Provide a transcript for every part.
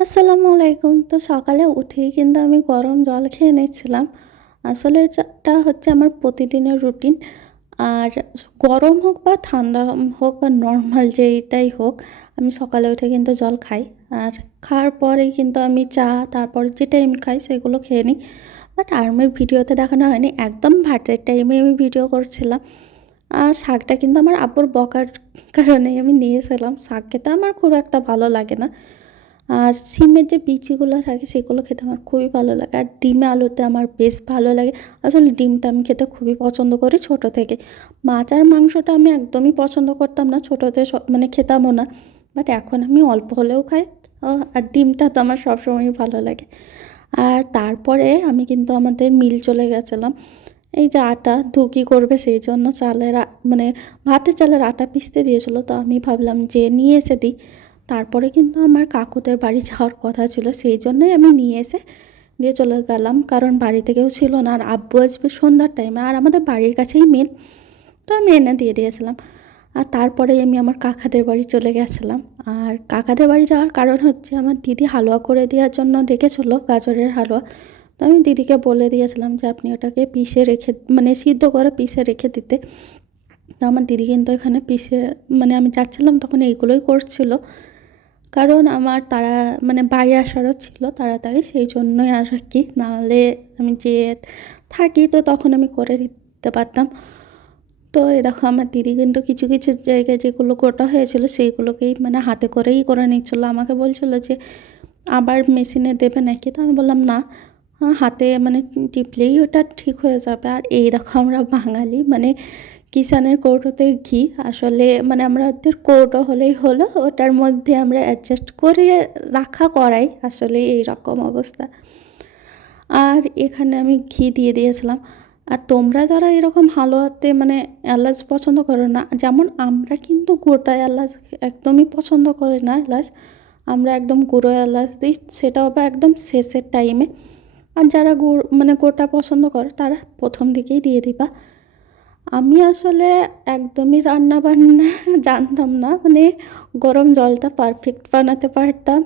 আসসালামু আলাইকুম। তো সকালে উঠেই কিন্তু আমি গরম জল খেয়ে নিচ্ছিলাম। আসলে এটা হচ্ছে আমার প্রতিদিনের রুটিন। আর গরম হোক বা ঠান্ডা হোক বা নরমাল যেইটাই হোক, আমি সকালে উঠে কিন্তু জল খাই। আর খাওয়ার পরেই কিন্তু আমি চা, তারপর যেটাই আমি খাই সেগুলো খেয়ে নিই। বাট আমার ভিডিওতে দেখানো হয়নি, একদম ভাতের টাইমে আমি ভিডিও করছিলাম। আর শাকটা কিন্তু আমার আব্বুর বকার কারণেই আমি নিয়েছিলাম। শাক খেতে আমার খুব একটা ভালো লাগে না। আর সিমের যে বিচিগুলো থাকে সেগুলো খেতে আমার খুবই ভালো লাগে। আর ডিমে আলুতে আমার বেশ ভালো লাগে। আসলে ডিমটা আমি খেতে খুবই পছন্দ করি ছোটো থেকে। মাছ আর মাংসটা আমি একদমই পছন্দ করতাম না, ছোটোতে মানে খেতামও না। বাট এখন আমি অল্প হলেও খাই। আর ডিমটা তো আমার সবসময়ই ভালো লাগে। আর তারপরে আমি কিন্তু আমাদের মিল চলে গেছিলাম। এই যে আটা ধুকি করবে সেই জন্য মানে ভাতের চালের আটা পিষতে দিয়েছিল, তো আমি ভাবলাম যে নিয়ে এসে দিই। তারপরে কিন্তু আমার কাকুদের বাড়ি যাওয়ার কথা ছিল, সেই জন্যই আমি নিয়ে এসে দিয়ে চলে গেলাম, কারণ বাড়িতে কেউ ছিল না আর আব্বু আসবে সন্ধ্যার টাইমে, আর আমাদের বাড়ির কাছেই মিল। তো আমি এনে দিয়ে দিয়েছিলাম। আর তারপরে আমি আমার কাকাদের বাড়ি চলে গেছিলাম। আর কাকাদের বাড়ি যাওয়ার কারণ হচ্ছে আমার দিদি হালুয়া করে দেওয়ার জন্য ডেকেছিলো, গাজরের হালুয়া। তো আমি দিদিকে বলে দিয়েছিলাম যে আপনি ওটাকে পিষে রেখে, মানে সিদ্ধ করে পিষে রেখে দিতে। তো আমার দিদি কিন্তু এখানে পিষে, মানে আমি যাচ্ছিলাম তখন এইগুলোই করছিল। কারণ আমার মানে বাড়ি আসারও ছিল তাড়াতাড়ি, সেই জন্যই আর কি, নাহলে আমি যে থাকি তো তখন আমি করে দিতে পারতাম। তো এরকম আমার দিদি কিন্তু কিছু কিছু জায়গায় যেগুলো গোটা হয়েছিল সেইগুলোকেই মানে হাতে করেই করে নিচ্ছিলো, আমাকে বলছিল যে আবার মেশিনে দেবে নাকি। তো আমি বললাম না, হাতে মানে টিপলেই ওটা ঠিক হয়ে যাবে। আর এইরকম আমরা বাঙালি, মানে কিষানের কৌটোতে ঘি, আসলে মানে আমাদের কৌটো হলেই হলো, ওটার মধ্যে আমরা অ্যাডজাস্ট করে রাখা করাই, আসলে এই রকম অবস্থা। আর এখানে আমি ঘি দিয়ে দিয়েছিলাম। আর তোমরা যারা এরকম হালুয়াতে মানে এলাচ পছন্দ করো না, যেমন আমরা কিন্তু গোটা এলাচ একদমই পছন্দ করি না এলাচ, আমরা একদম গুঁড়ো এলাচ দিই, সেটাও বা একদম শেষের টাইমে। আর যারা মানে গোটা পছন্দ করে তারা প্রথম দিকেই দিয়ে দিবা। আমি আসলে একদমই রান্না বান্না জানতাম না, মানে গরম জলটা পারফেক্ট বানাতে পারতাম।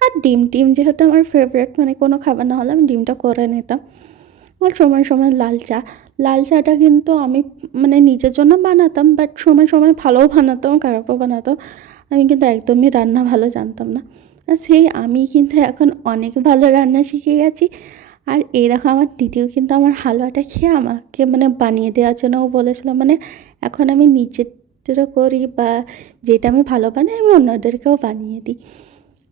আর ডিম যেহেতু আমার ফেভারিট, মানে কোনো খাবার না হলে আমি ডিমটা করে নিতাম। আর সময় সময় লাল চাটা কিন্তু আমি মানে নিজের জন্য বানাতাম, বাট সময় সময় ভালোও বানাতাম খারাপও বানাতাম। আমি কিন্তু একদমই রান্না ভালো জানতাম না। আর সেই আমি কিন্তু এখন অনেক ভালো রান্না শিখে গেছি। আর এরকম আমার দিদিও কিন্তু আমার হালুয়াটা খেয়ে আমাকে মানে বানিয়ে দেওয়ার জন্যও বলেছিল, মানে এখন আমি নিজেদেরও করি, বা যেটা আমি ভালো বানাই আমি অন্যদেরকেও বানিয়ে দিই।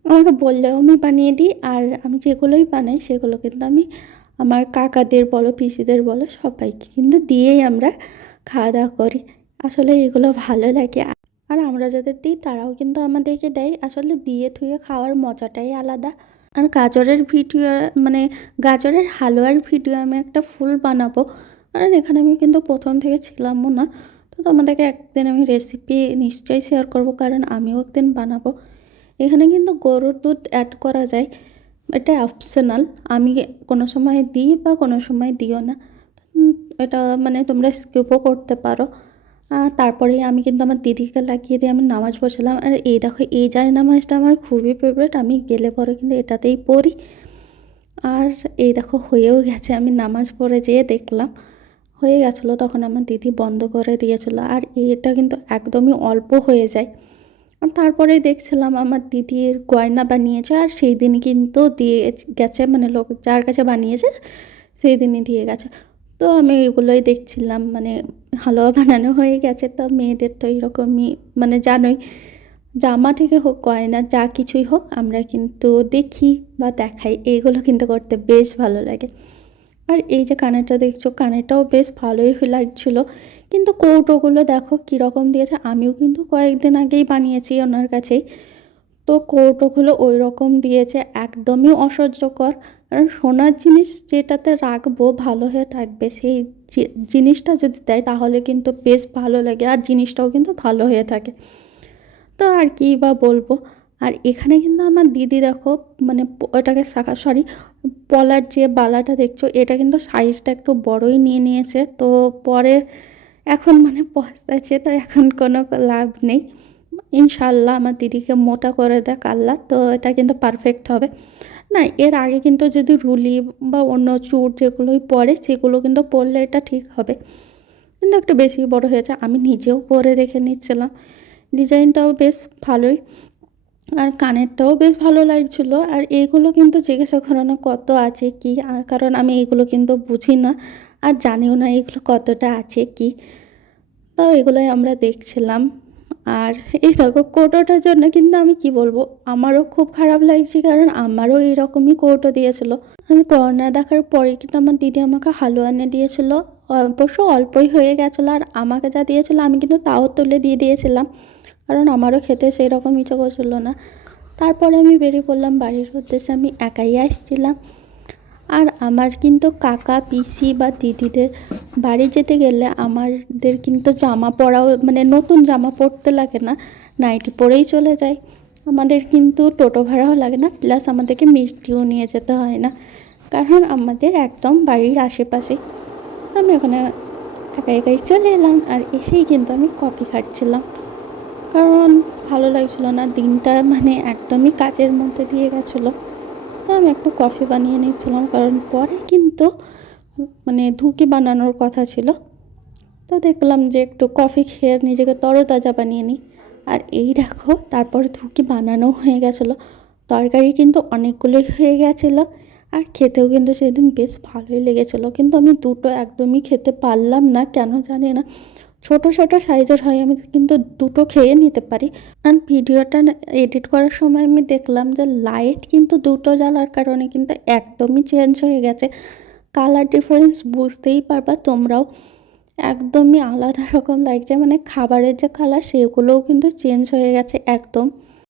আমাকে বললেও আমি বানিয়ে দিই। আর আমি যেগুলোই বানাই সেগুলো কিন্তু আমি আমার কাকাদের বলো, পিসিদের বলো, সবাইকে কিন্তু দিয়েই আমরা খাওয়া দাওয়া করি। আসলে এগুলো ভালো লাগে। আর আমরা যাদের দিই তারাও কিন্তু আমাদেরকে দেয়। আসলে দিয়ে থুয়ে খাওয়ার মজাটাই আলাদা। আর গাজরের ভিডিও, মানে গাজরের হালুয়ার ভিডিও আমি একটা ফুল বানাবো, কারণ এখানে আমি কিন্তু প্রথম থেকে ছিলামও না। তো তোমাদেরকে একদিন আমি রেসিপি নিশ্চয়ই শেয়ার করব, কারণ আমিও একদিন বানাবো। এখানে কিন্তু গরুর দুধ অ্যাড করা যায়, এটা অপশনাল। আমি কোনো সময় দিই বা কোনো সময় দিও না। উম, এটা মানে তোমরা স্কিপও করতে পারো। তারপরেই আমি কিন্তু আমার দিদিকে লাগিয়ে দিয়ে আমি নামাজ পড়ছিলাম। আর এই দেখো, এই নামাজটা আমার খুবই ফেভারিট, আমি গেলে পরে কিন্তু এটাতেই পড়ি। আর এই দেখো হয়েও গেছে, আমি নামাজ পড়ে যেয়ে দেখলাম হয়ে গেছিলো, তখন আমার দিদি বন্ধ করে দিয়েছিলো। আর এটা কিন্তু একদমই অল্প হয়ে যায়। আর তারপরে দেখছিলাম আমার দিদির গয়না বানিয়েছে, আর সেই দিনই কিন্তু দিয়ে গেছে, মানে লোক যার কাছে বানিয়েছে সেই দিনই দিয়ে গেছে। তো আমি এগুলোই দেখছিলাম, মানে হালুয়া বানানো হয়ে গেছে। তো মেয়েদের তো এরকমই, মানে জানোই, জামা থেকে হোক গয়না যা কিছুই হোক আমরা কিন্তু দেখি বা দেখাই, এইগুলো কিন্তু করতে বেশ ভালো লাগে। আর এই যে কানেরটা দেখছো, কানেরটাও বেশ ভালোই লাগছিল। কিন্তু কৌটোগুলো দেখো কীরকম দিয়েছে, আমিও কিন্তু কয়েকদিন আগেই বানিয়েছি ওনার কাছেই। তো কৌটোগুলো ওই রকম দিয়েছে, একদমই অসহ্যকর। কারণ সোনার জিনিস যেটাতে রাখবো ভালো হয়ে থাকবে, সেই জিনিসটা যদি দেয় তাহলে কিন্তু বেশ ভালো লাগে, আর জিনিসটাও কিন্তু ভালো হয়ে থাকে। তো আর কী বা বলবো। আর এখানে কিন্তু আমার দিদি দেখো, মানে ওটাকে সরি, পলার যে বালাটা দেখছো, এটা কিন্তু সাইজটা একটু বড়ই নিয়ে নিয়েছে। তো পরে এখন মানে পস্তাচ্ছে, তো এখন কোনো লাভ নেই। ইনশাআল্লাহ আমার দিদিকে মোটা করে দেখ আল্লাহ, তো এটা কিন্তু পারফেক্ট হবে। না, এর আগে কিন্তু যদি রুলি বা অন্য চুড় যেগুলোই পরে সেগুলো কিন্তু পরলে এটা ঠিক হবে, কিন্তু একটু বেশি বড় হয়েছে। আমি নিজেও পরে দেখে নিচ্ছিলাম, ডিজাইনটাও বেশ ভালোই, আর কানেরটাও বেশ ভালো লাগছিলো। আর এইগুলো কিন্তু জিজ্ঞাসা করো না কত আছে কি, কারণ আমি এগুলো কিন্তু বুঝি না আর জানিও না এগুলো কতটা আছে কি, তাও এগুলোই আমরা দেখছিলাম। আর এই দেখো কৌটোটার জন্য কিন্তু আমি কি বলবো, আমারও খুব খারাপ লাগছে, কারণ আমারও এরকমই কৌটো দিয়েছিল। আমি করোনা দেখার পরে কিন্তু আমার দিদি আমাকে হালুয়া এনে দিয়েছিল, অবশ্য অল্পই হয়ে গেছিলো, আর আমাকে যা দিয়েছিল আমি কিন্তু তাও তুলে দিয়ে দিয়েছিলাম, কারণ আমারও খেতে সেই রকম ইচ্ছে করছিল না। তারপরে আমি বেরিয়ে পড়লাম বাড়ির উদ্দেশ্যে, আমি একাই আসছিলাম। আর আমার কিন্তু কাকা পিসি বা দিদিদের বাড়ি যেতে গেলে আমাদের কিন্তু জামা পরাও, মানে নতুন জামা পরতে লাগে না, নাইটি পরেই চলে যায়। আমাদের কিন্তু টোটো ভাড়াও লাগে না, প্লাস আমাদেরকে মিষ্টিও নিয়ে যেতে হয় না, কারণ আমাদের একদম বাড়ির আশেপাশে। আমি ওখানে একা একাই চলে এলাম, আর এসেই কিন্তু আমি কফি খাচ্ছিলাম, কারণ ভালো লাগছিল না দিনটা, মানে একদমই কাজের মধ্যে দিয়ে গেছিলো। তো আমি একটু কফি বানিয়ে নিচ্ছিলাম, কারণ পরে কিন্তু মানে ধুঁকি বানানোর কথা ছিল। তো দেখলাম যে একটু কফি খেয়ে নিজেকে তরতাজা বানিয়ে নিই। আর এই দেখো তারপর ধুঁকি বানানো হয়ে গেছিলো, তরকারি কিন্তু অনেকগুলোই হয়ে গেছিলো, আর খেতেও কিন্তু সেদিন বেশ ভালোই লেগেছিলো। কিন্তু আমি দুটো একদমই খেতে পারলাম না, কেন জানি না। ছোট ছোট সাইজের হয়, আমি কিন্তু দুটো খেয়ে নিতে পারি। আর ভিডিওটা এডিট করার সময় আমি দেখলাম যে লাইট কিন্তু দুটো জ্বালার কারণে কিন্তু একদমই চেঞ্জ হয়ে গেছে। কালার ডিফারেন্স বুঝতেই পারবা তোমরাও, একদমই আলাদা রকম লাগছে, মানে খাবারের যে কালার সেগুলোও কিন্তু চেঞ্জ হয়ে গেছে একদম।